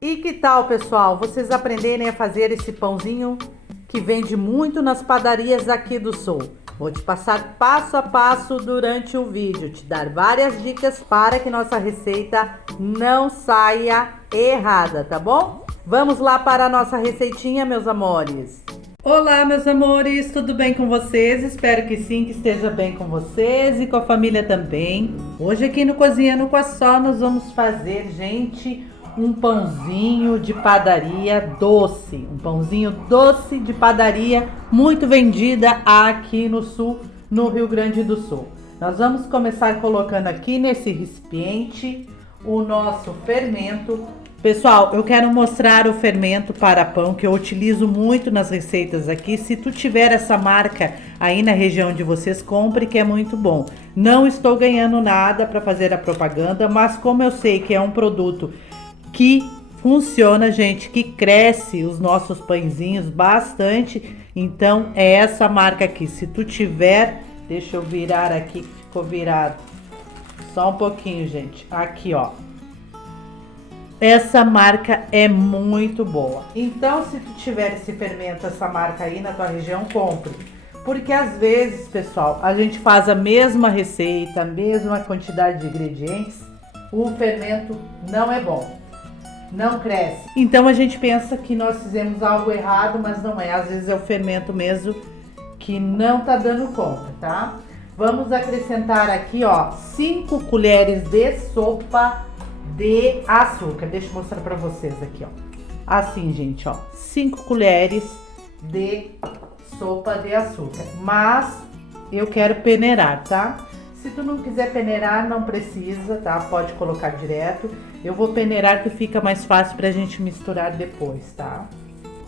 E que tal, pessoal, vocês aprenderem a fazer esse pãozinho que vende muito nas padarias aqui do sul? Vou te passar passo a passo durante o vídeo, te dar várias dicas para que nossa receita não saia errada, tá bom? Vamos lá para a nossa receitinha, meus amores. Olá, meus amores, tudo bem com vocês? Espero que sim, que esteja bem com vocês e com a família também. Hoje aqui no Cozinhando com a Sol nós vamos fazer, gente, um pãozinho de padaria doce. Um pãozinho doce de padaria, muito vendida aqui no sul, no Rio Grande do Sul. Nós vamos começar colocando aqui nesse recipiente o nosso fermento. Pessoal, eu quero mostrar o fermento para pão que eu utilizo muito nas receitas aqui. Se tu tiver essa marca aí na região de vocês, compre, que é muito bom. Não estou ganhando nada para fazer a propaganda, mas como eu sei que é um produto que funciona, gente, que cresce os nossos pãezinhos bastante, então é essa marca aqui. Se tu tiver, deixa eu virar aqui, que ficou virado. Só um pouquinho, gente. Aqui, ó. Essa marca é muito boa. Então, se tu tiver esse fermento, essa marca aí na tua região, compre. Porque às vezes, pessoal, a gente faz a mesma receita, a mesma quantidade de ingredientes, o fermento não é bom, não cresce. Então a gente pensa que nós fizemos algo errado, mas não é. Às vezes é o fermento mesmo que não tá dando conta, tá? Vamos acrescentar aqui, ó, 5 colheres de sopa de açúcar. Deixa eu mostrar pra vocês aqui, ó. Assim, gente, ó. 5 colheres de sopa de açúcar. Mas eu quero peneirar, tá? Se tu não quiser peneirar, não precisa, tá? Pode colocar direto. Eu vou peneirar que fica mais fácil pra gente misturar depois, tá?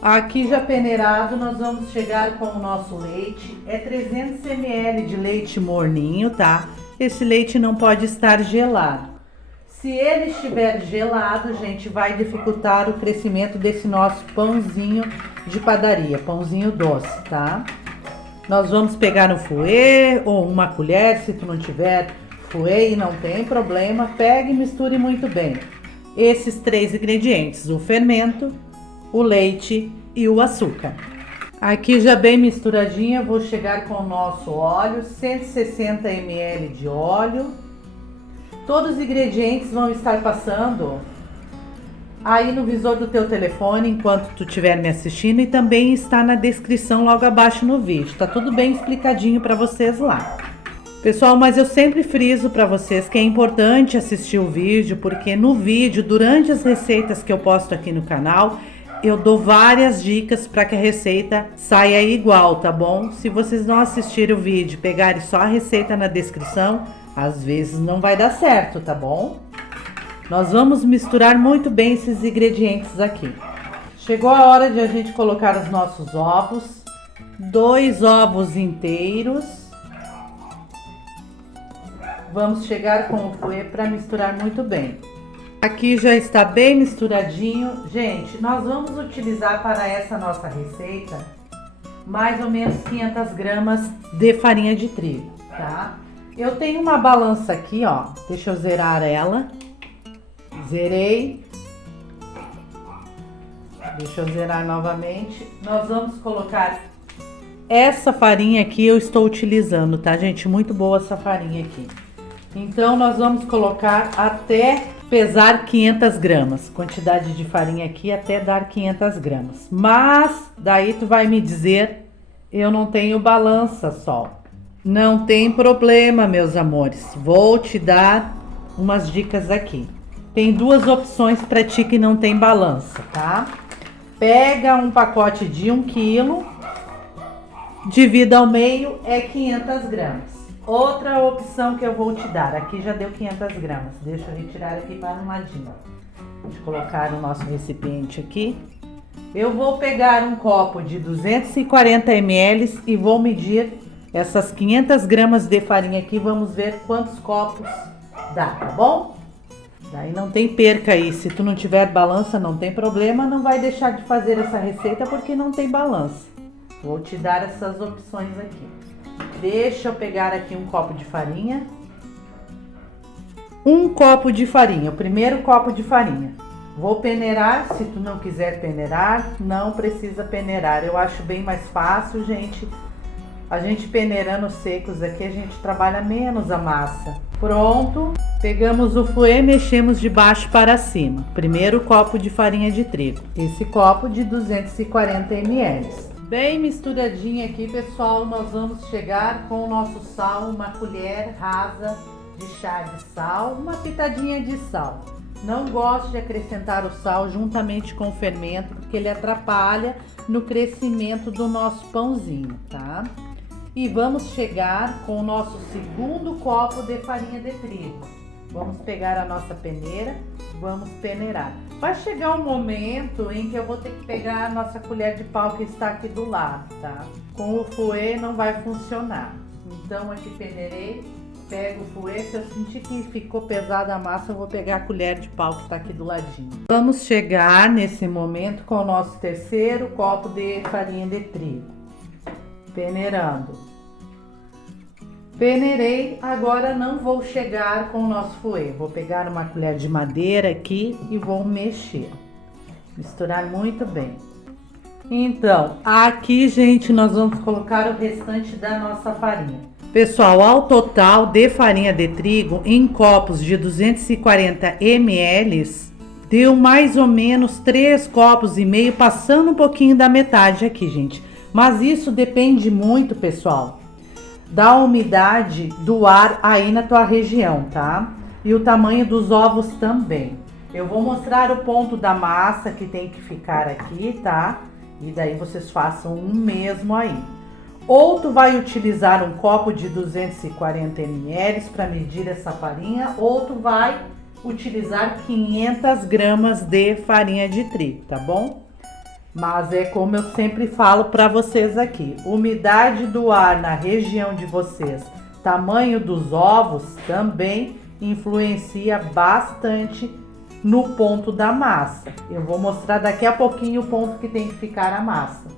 Aqui já peneirado, nós vamos chegar com o nosso leite. É 300 ml de leite morninho, tá? Esse leite não pode estar gelado. Se ele estiver gelado, gente, vai dificultar o crescimento desse nosso pãozinho de padaria, pãozinho doce, tá? Nós vamos pegar um fouet ou uma colher, se tu não tiver fouet e não tem problema, pegue e misture muito bem esses 3 ingredientes, o fermento, o leite e o açúcar. Aqui já bem misturadinha, vou chegar com o nosso óleo, 160 ml de óleo. Todos os ingredientes vão estar passando aí no visor do teu telefone enquanto tu estiver me assistindo e também está na descrição logo abaixo no vídeo. Tá tudo bem explicadinho para vocês lá. Pessoal, mas eu sempre friso para vocês que é importante assistir o vídeo, porque no vídeo, durante as receitas que eu posto aqui no canal, eu dou várias dicas para que a receita saia igual, tá bom? Se vocês não assistirem o vídeo e pegarem só a receita na descrição, às vezes não vai dar certo, tá bom? Nós vamos misturar muito bem esses ingredientes aqui. Chegou a hora de a gente colocar os nossos ovos. 2 ovos inteiros. Vamos chegar com o fouet para misturar muito bem. Aqui já está bem misturadinho. Gente, nós vamos utilizar para essa nossa receita mais ou menos 500 gramas de farinha de trigo, tá? Eu tenho uma balança aqui, ó. Deixa eu zerar ela. Zerei. Deixa eu zerar novamente. Nós vamos colocar essa farinha aqui, eu estou utilizando, tá, gente? Muito boa essa farinha aqui. Então, nós vamos colocar até pesar 500 gramas. Quantidade de farinha aqui até dar 500 gramas. Mas, daí tu vai me dizer, eu não tenho balança, Sol. Não tem problema, meus amores. Vou te dar umas dicas aqui. Tem 2 opções para ti que não tem balança, tá? Pega um pacote de 1 quilo, divida ao meio, é 500 gramas. Outra opção que eu vou te dar, aqui já deu 500 gramas. Deixa eu retirar aqui para um ladinho. Deixa eu colocar o nosso recipiente aqui. Eu vou pegar um copo de 240 ml e vou medir essas 500 gramas de farinha aqui, vamos ver quantos copos dá, tá bom? Daí não tem perca aí, se tu não tiver balança não tem problema, não vai deixar de fazer essa receita porque não tem balança. Vou te dar essas opções aqui. Deixa eu pegar aqui um copo de farinha. Um copo de farinha, o primeiro copo de farinha. Vou peneirar, se tu não quiser peneirar, não precisa peneirar. Eu acho bem mais fácil, gente. A gente peneirando secos aqui, a gente trabalha menos a massa. Pronto, pegamos o fouet, mexemos de baixo para cima. Primeiro copo de farinha de trigo, esse copo de 240 ml. Bem misturadinho aqui, pessoal, nós vamos chegar com o nosso sal, uma colher rasa de chá de sal, uma pitadinha de sal. Não gosto de acrescentar o sal juntamente com o fermento, porque ele atrapalha no crescimento do nosso pãozinho, tá? E vamos chegar com o nosso segundo copo de farinha de trigo. Vamos pegar a nossa peneira, vamos peneirar. Vai chegar um momento em que eu vou ter que pegar a nossa colher de pau que está aqui do lado, tá? Com o fouet não vai funcionar. Então aqui peneirei, pego o fouet, se eu sentir que ficou pesada a massa, eu vou pegar a colher de pau que está aqui do ladinho. Vamos chegar nesse momento com o nosso terceiro copo de farinha de trigo. Peneirando. Peneirei, agora não vou chegar com o nosso fouet. Vou pegar uma colher de madeira aqui e vou mexer. Misturar muito bem. Então, aqui, gente, nós vamos colocar o restante da nossa farinha. Pessoal, ao total de farinha de trigo em copos de 240 ml, deu mais ou menos 3,5 copos, passando um pouquinho da metade aqui, gente. Mas isso depende muito, pessoal, da umidade do ar aí na tua região, tá? E o tamanho dos ovos também. Eu vou mostrar o ponto da massa que tem que ficar aqui, tá? E daí vocês façam o mesmo aí. Ou tu vai utilizar um copo de 240 ml para medir essa farinha, ou tu vai utilizar 500 gramas de farinha de trigo, tá bom? Mas é como eu sempre falo para vocês aqui, umidade do ar na região de vocês, tamanho dos ovos também influencia bastante no ponto da massa. Eu vou mostrar daqui a pouquinho o ponto que tem que ficar a massa.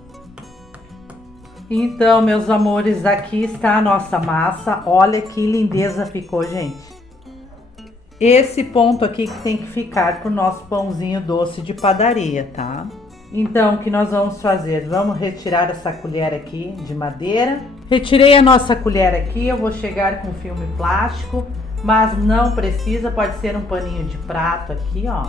Então, meus amores, aqui está a nossa massa. Olha que lindeza ficou, gente. Esse ponto aqui que tem que ficar pro nosso pãozinho doce de padaria, tá? Então, o que nós vamos fazer? Vamos retirar essa colher aqui de madeira. Retirei a nossa colher aqui, eu vou chegar com filme plástico, mas não precisa, pode ser um paninho de prato aqui, ó.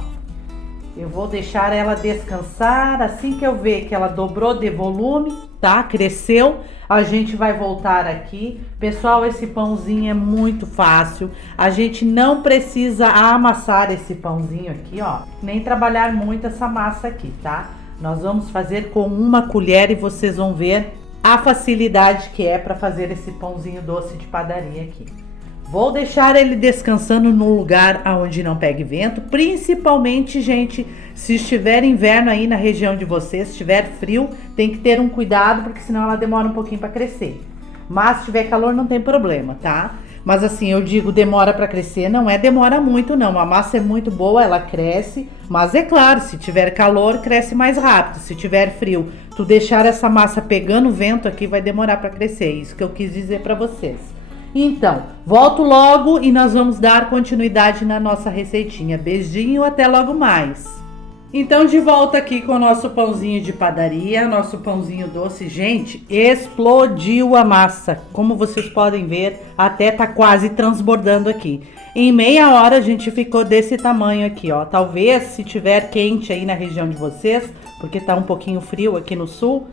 Eu vou deixar ela descansar, assim que eu ver que ela dobrou de volume, tá? Cresceu, a gente vai voltar aqui. Pessoal, esse pãozinho é muito fácil, a gente não precisa amassar esse pãozinho aqui, ó, nem trabalhar muito essa massa aqui, tá? Nós vamos fazer com uma colher e vocês vão ver a facilidade que é para fazer esse pãozinho doce de padaria aqui. Vou deixar ele descansando num lugar onde não pegue vento, principalmente, gente, se estiver inverno aí na região de vocês, se estiver frio, tem que ter um cuidado, porque senão ela demora um pouquinho para crescer. Mas se tiver calor não tem problema, tá? Mas assim, eu digo demora para crescer, não é demora muito não, a massa é muito boa, ela cresce, mas é claro, se tiver calor cresce mais rápido, se tiver frio, tu deixar essa massa pegando vento aqui vai demorar para crescer, isso que eu quis dizer para vocês. Então, volto logo e nós vamos dar continuidade na nossa receitinha. Beijinho, até logo mais. Então, de volta aqui com o nosso pãozinho de padaria, nosso pãozinho doce. Gente, explodiu a massa. Como vocês podem ver, até tá quase transbordando aqui. Em meia hora a gente ficou desse tamanho aqui, ó. Talvez, se tiver quente aí na região de vocês, porque tá um pouquinho frio aqui no sul,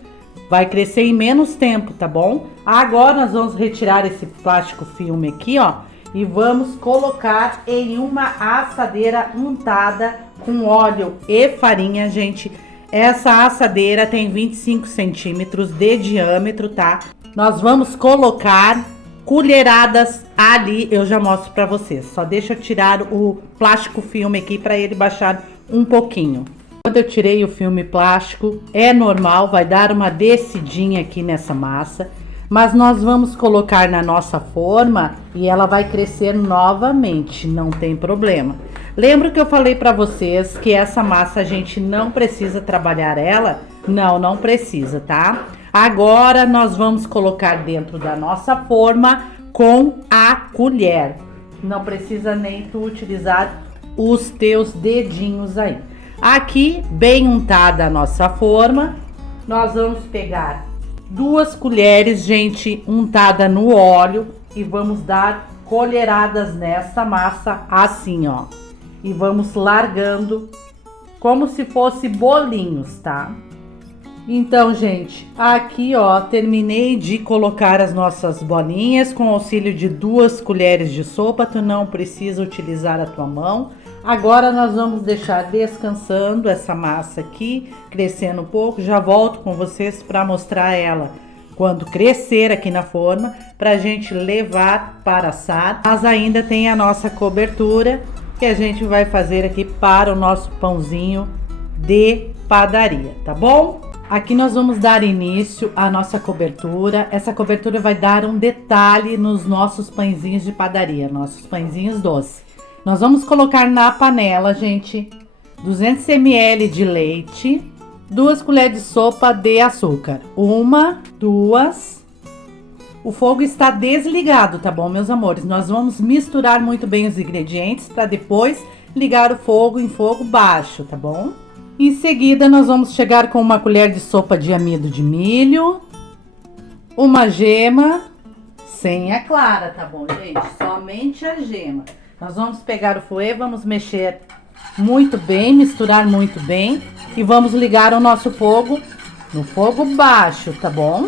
vai crescer em menos tempo, tá bom? Agora nós vamos retirar esse plástico filme aqui, ó, e vamos colocar em uma assadeira untada com óleo e farinha, gente. Essa assadeira tem 25 centímetros de diâmetro, tá? Nós vamos colocar colheradas ali, eu já mostro pra vocês. Só deixa eu tirar o plástico filme aqui pra ele baixar um pouquinho. Quando eu tirei o filme plástico, é normal, vai dar uma descidinha aqui nessa massa, mas nós vamos colocar na nossa forma e ela vai crescer novamente, não tem problema. Lembra que eu falei para vocês que essa massa a gente não precisa trabalhar ela? Não precisa, tá? Agora nós vamos colocar dentro da nossa forma com a colher. Não precisa nem tu utilizar os teus dedinhos aí. Aqui, bem untada a nossa forma, nós vamos pegar 2 colheres, gente, untada no óleo e vamos dar colheradas nessa massa assim, ó. E vamos largando como se fosse bolinhos, tá? Então, gente, aqui, ó, terminei de colocar as nossas bolinhas com auxílio de 2 colheres de sopa. Tu não precisa utilizar a tua mão. Agora nós vamos deixar descansando essa massa aqui, crescendo um pouco. Já volto com vocês para mostrar ela quando crescer aqui na forma, para a gente levar para assar. Mas ainda tem a nossa cobertura que a gente vai fazer aqui para o nosso pãozinho de padaria, tá bom? Aqui nós vamos dar início à nossa cobertura. Essa cobertura vai dar um detalhe nos nossos pãezinhos de padaria, nossos pãezinhos doces. Nós vamos colocar na panela, gente, 200 ml de leite, 2 colheres de sopa de açúcar. 1, 2. O fogo está desligado, tá bom, meus amores? Nós vamos misturar muito bem os ingredientes para depois ligar o fogo em fogo baixo, tá bom? Em seguida, nós vamos chegar com 1 colher de sopa de amido de milho, uma gema, sem a clara, tá bom, gente? Somente a gema. Nós vamos pegar o fouet, vamos mexer muito bem, misturar muito bem e vamos ligar o nosso fogo no fogo baixo, tá bom?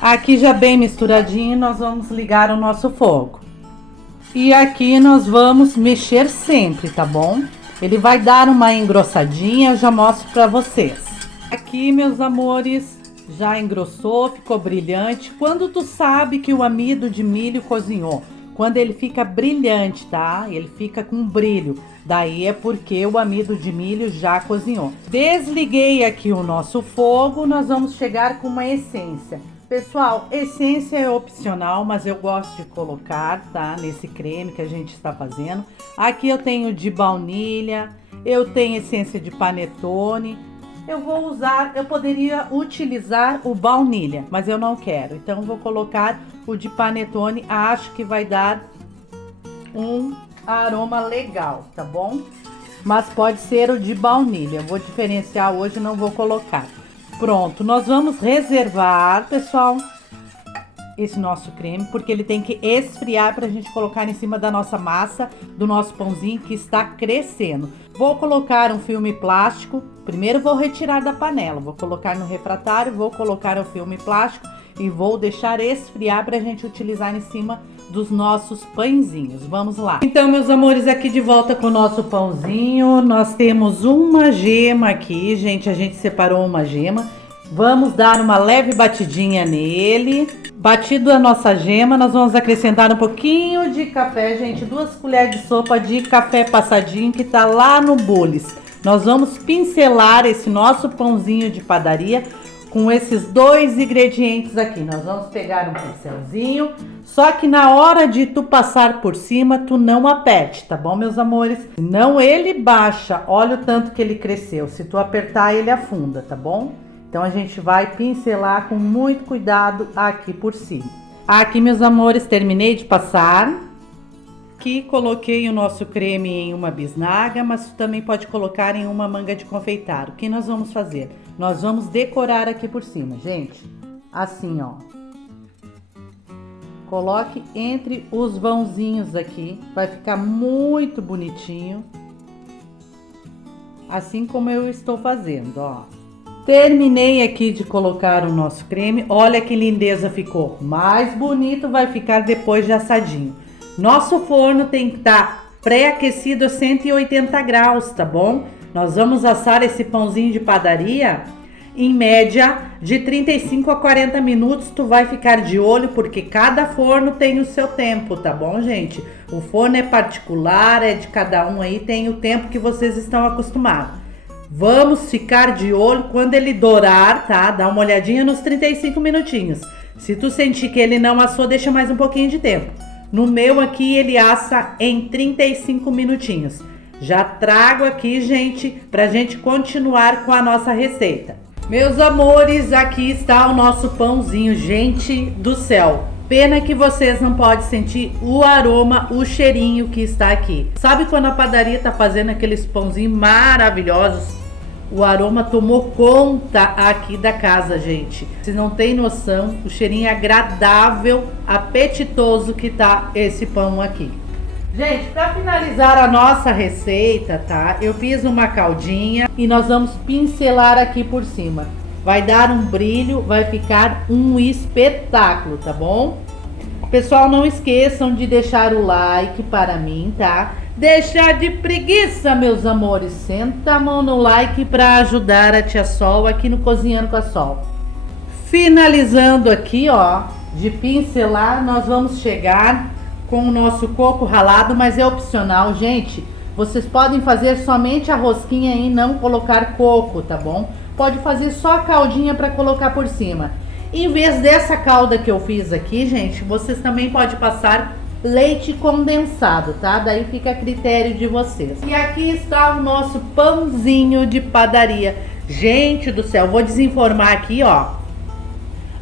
Aqui já bem misturadinho, nós vamos ligar o nosso fogo. E aqui nós vamos mexer sempre, tá bom? Ele vai dar uma engrossadinha, eu já mostro pra vocês. Aqui, meus amores, já engrossou, ficou brilhante. Quando tu sabe que o amido de milho cozinhou? Quando ele fica brilhante, tá? Ele fica com brilho. Daí é porque o amido de milho já cozinhou. Desliguei aqui o nosso fogo, nós vamos chegar com uma essência. Pessoal, essência é opcional, mas eu gosto de colocar, tá? Nesse creme que a gente está fazendo. Aqui eu tenho de baunilha, eu tenho essência de panetone. Eu poderia utilizar o baunilha, mas eu não quero. Então, vou colocar o de panetone, acho que vai dar um aroma legal, tá bom? Mas pode ser o de baunilha, eu vou diferenciar hoje, não vou colocar. Pronto, nós vamos reservar, pessoal, esse nosso creme, porque ele tem que esfriar pra gente colocar em cima da nossa massa, do nosso pãozinho que está crescendo. Vou colocar um filme plástico, primeiro vou retirar da panela, vou colocar no refratário, vou colocar o filme plástico e vou deixar esfriar pra gente utilizar em cima dos nossos pãezinhos. Vamos lá. Então, meus amores, aqui de volta com o nosso pãozinho, nós temos uma gema aqui, gente, a gente separou uma gema. Vamos dar uma leve batidinha nele. Batido a nossa gema, nós vamos acrescentar um pouquinho de café, gente, 2 colheres de sopa de café passadinho que tá lá no Bullis. Nós vamos pincelar esse nosso pãozinho de padaria com esses 2 ingredientes aqui. Nós vamos pegar um pincelzinho, só que na hora de tu passar por cima, tu não aperte, tá bom, meus amores? Senão ele baixa, olha o tanto que ele cresceu. Se tu apertar, ele afunda, tá bom? Então a gente vai pincelar com muito cuidado aqui por cima. Aqui, meus amores, terminei de passar. Aqui coloquei o nosso creme em uma bisnaga, mas tu também pode colocar em uma manga de confeitar. O que nós vamos fazer? Nós vamos decorar aqui por cima, gente. Assim, ó. Coloque entre os vãozinhos aqui. Vai ficar muito bonitinho. Assim como eu estou fazendo, ó. Terminei aqui de colocar o nosso creme. Olha que lindeza ficou. Mais bonito vai ficar depois de assadinho. Nosso forno tem que estar pré-aquecido a 180 graus, tá bom? Nós vamos assar esse pãozinho de padaria em média de 35 a 40 minutos. Tu vai ficar de olho porque cada forno tem o seu tempo, tá bom, gente? O forno é particular, é de cada um aí, tem o tempo que vocês estão acostumados. Vamos ficar de olho quando ele dourar, tá? Dá uma olhadinha nos 35 minutinhos. Se tu sentir que ele não assou, deixa mais um pouquinho de tempo. No meu aqui, ele assa em 35 minutinhos. Já trago aqui, gente, pra gente continuar com a nossa receita. Meus amores, aqui está o nosso pãozinho, gente do céu. Pena que vocês não podem sentir o aroma, o cheirinho que está aqui. Sabe quando a padaria tá fazendo aqueles pãozinhos maravilhosos? O aroma tomou conta aqui da casa, gente. Vocês não têm noção o cheirinho agradável, apetitoso que tá esse pão aqui. Gente, para finalizar a nossa receita, tá? Eu fiz uma caldinha e nós vamos pincelar aqui por cima. Vai dar um brilho, vai ficar um espetáculo, tá bom? Pessoal, não esqueçam de deixar o like para mim, tá? Deixar de preguiça, meus amores. Senta a mão no like para ajudar a Tia Sol aqui no Cozinhando com a Sol. Finalizando aqui, ó, de pincelar, nós vamos chegar com o nosso coco ralado, mas é opcional, gente. Vocês podem fazer somente a rosquinha e não colocar coco, tá bom? Pode fazer só a caldinha para colocar por cima. Em vez dessa calda que eu fiz aqui, gente, vocês também podem passar leite condensado, tá? Daí fica a critério de vocês. E aqui está o nosso pãozinho de padaria. Gente do céu, vou desinformar aqui, ó.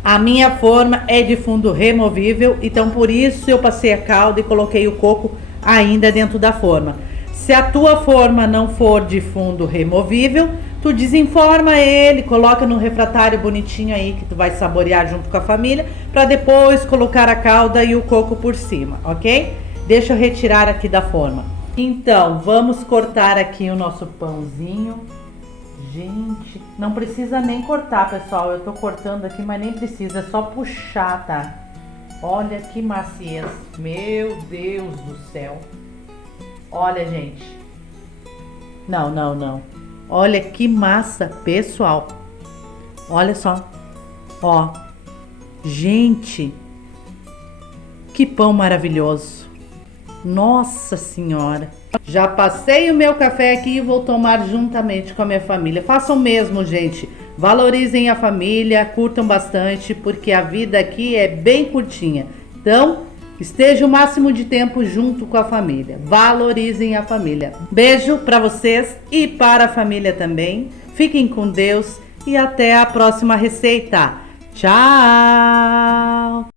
A minha forma é de fundo removível, então por isso eu passei a calda e coloquei o coco ainda dentro da forma. Se a tua forma não for de fundo removível, tu desenforma ele, coloca no refratário bonitinho aí que tu vai saborear junto com a família, para depois colocar a calda e o coco por cima, ok? Deixa eu retirar aqui da forma. Então, vamos cortar aqui o nosso pãozinho. Gente, não precisa nem cortar, pessoal. Eu tô cortando aqui, mas nem precisa, é só puxar, tá? Olha que maciez. Meu Deus do céu. Olha, gente. Não. Olha que massa, pessoal. Olha só. Ó. Gente. Que pão maravilhoso. Nossa Senhora. Já passei o meu café aqui e vou tomar juntamente com a minha família. Façam mesmo, gente. Valorizem a família, curtam bastante, porque a vida aqui é bem curtinha. Então, esteja o máximo de tempo junto com a família. Valorizem a família. Beijo para vocês e para a família também. Fiquem com Deus e até a próxima receita. Tchau!